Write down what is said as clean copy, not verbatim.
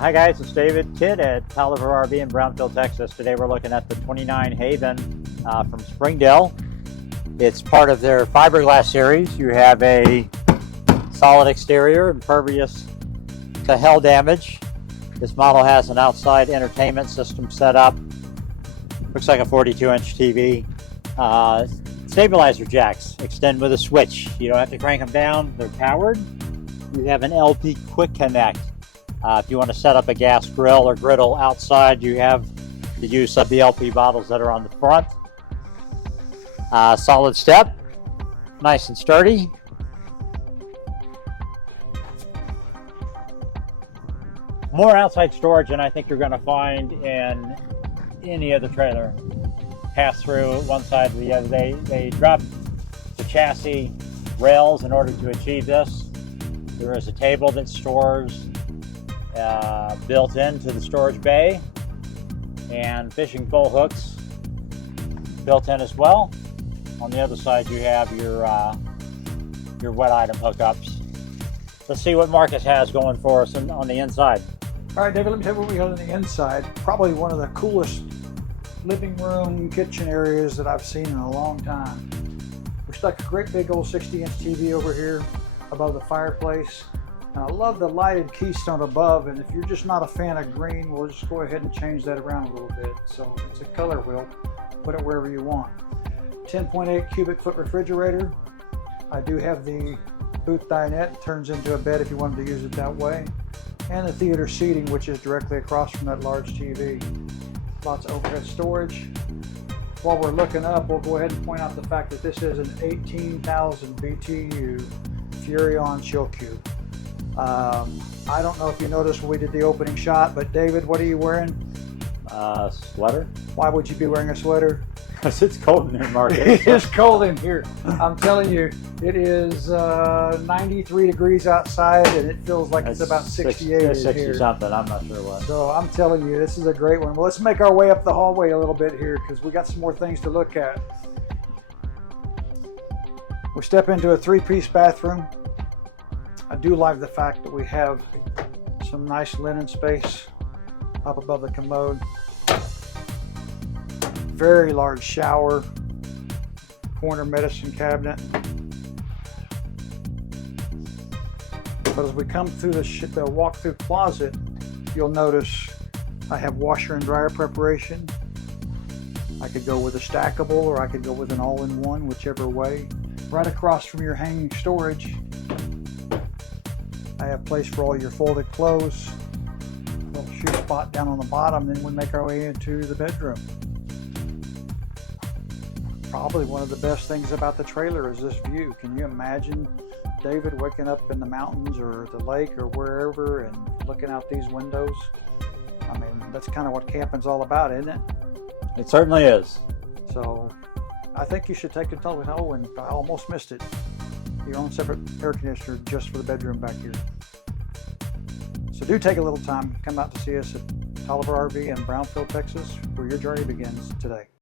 Hi guys, it's David Kidd at Oliver RV in Brownfield, Texas. Today we're looking at the 29HAVEN from Springdale. It's part of their fiberglass series. You have a solid exterior, impervious to hail damage. This model has an outside entertainment system set up. Looks like a 42-inch TV. Stabilizer jacks extend with a switch. You don't have to crank them down. They're powered. You have an LP quick connect. If you want to set up a gas grill or griddle outside, you have the use of the LP bottles that are on the front. Solid step, nice and sturdy. More outside storage than I think you're going to find in any other trailer. Pass through one side to the other. They dropped the chassis rails in order to achieve this. There is a table that stores built into the storage bay, and fishing pole hooks built in as well. On the other side you have your wet item hookups. Let's see what Marcus has going for us on the inside. All right, David, let me tell you what we got on the inside. Probably one of the coolest living room, kitchen areas that I've seen in a long time. We stuck a great big old 60-inch TV over here above the fireplace. And I love the lighted Keystone above, and if you're just not a fan of green, we'll just go ahead and change that around a little bit. So it's a color wheel, put it wherever you want. 10.8 cubic foot refrigerator. I do have the booth dinette, turns into a bed if you wanted to use it that way. And the theater seating, which is directly across from that large TV. Lots of overhead storage. While we're looking up, we'll go ahead and point out the fact that this is an 18,000 BTU Furrion chill cube. I don't know if you noticed when we did the opening shot, but David, what are you wearing? Sweater. Why would you be wearing a sweater? Because it's cold in here, Marcus. It is cold in here. I'm telling you, it is 93 degrees outside, and it feels like it's about 68 in 60 here. something, I'm not sure what. So I'm telling you, this is a great one. Well, let's make our way up the hallway a little bit here, because we got some more things to look at. We step into a 3-piece bathroom. I do like the fact that we have some nice linen space up above the commode. Very large shower, corner medicine cabinet. But as we come through the walk-through closet, you'll notice I have washer and dryer preparation. I could go with a stackable, or I could go with an all-in-one, whichever way. Right across from your hanging storage, I have place for all your folded clothes. A little shoe spot down on the bottom. Then we make our way into the bedroom. Probably one of the best things about the trailer is this view. Can you imagine David waking up in the mountains or the lake or wherever and looking out these windows? I mean, that's kind of what camping's all about, isn't it? It certainly is. So I think you should take it home, and I almost missed it. Your own separate air conditioner just for the bedroom back here. So do take a little time, come out to see us at Oliver RV in Brownfield, Texas, where your journey begins today.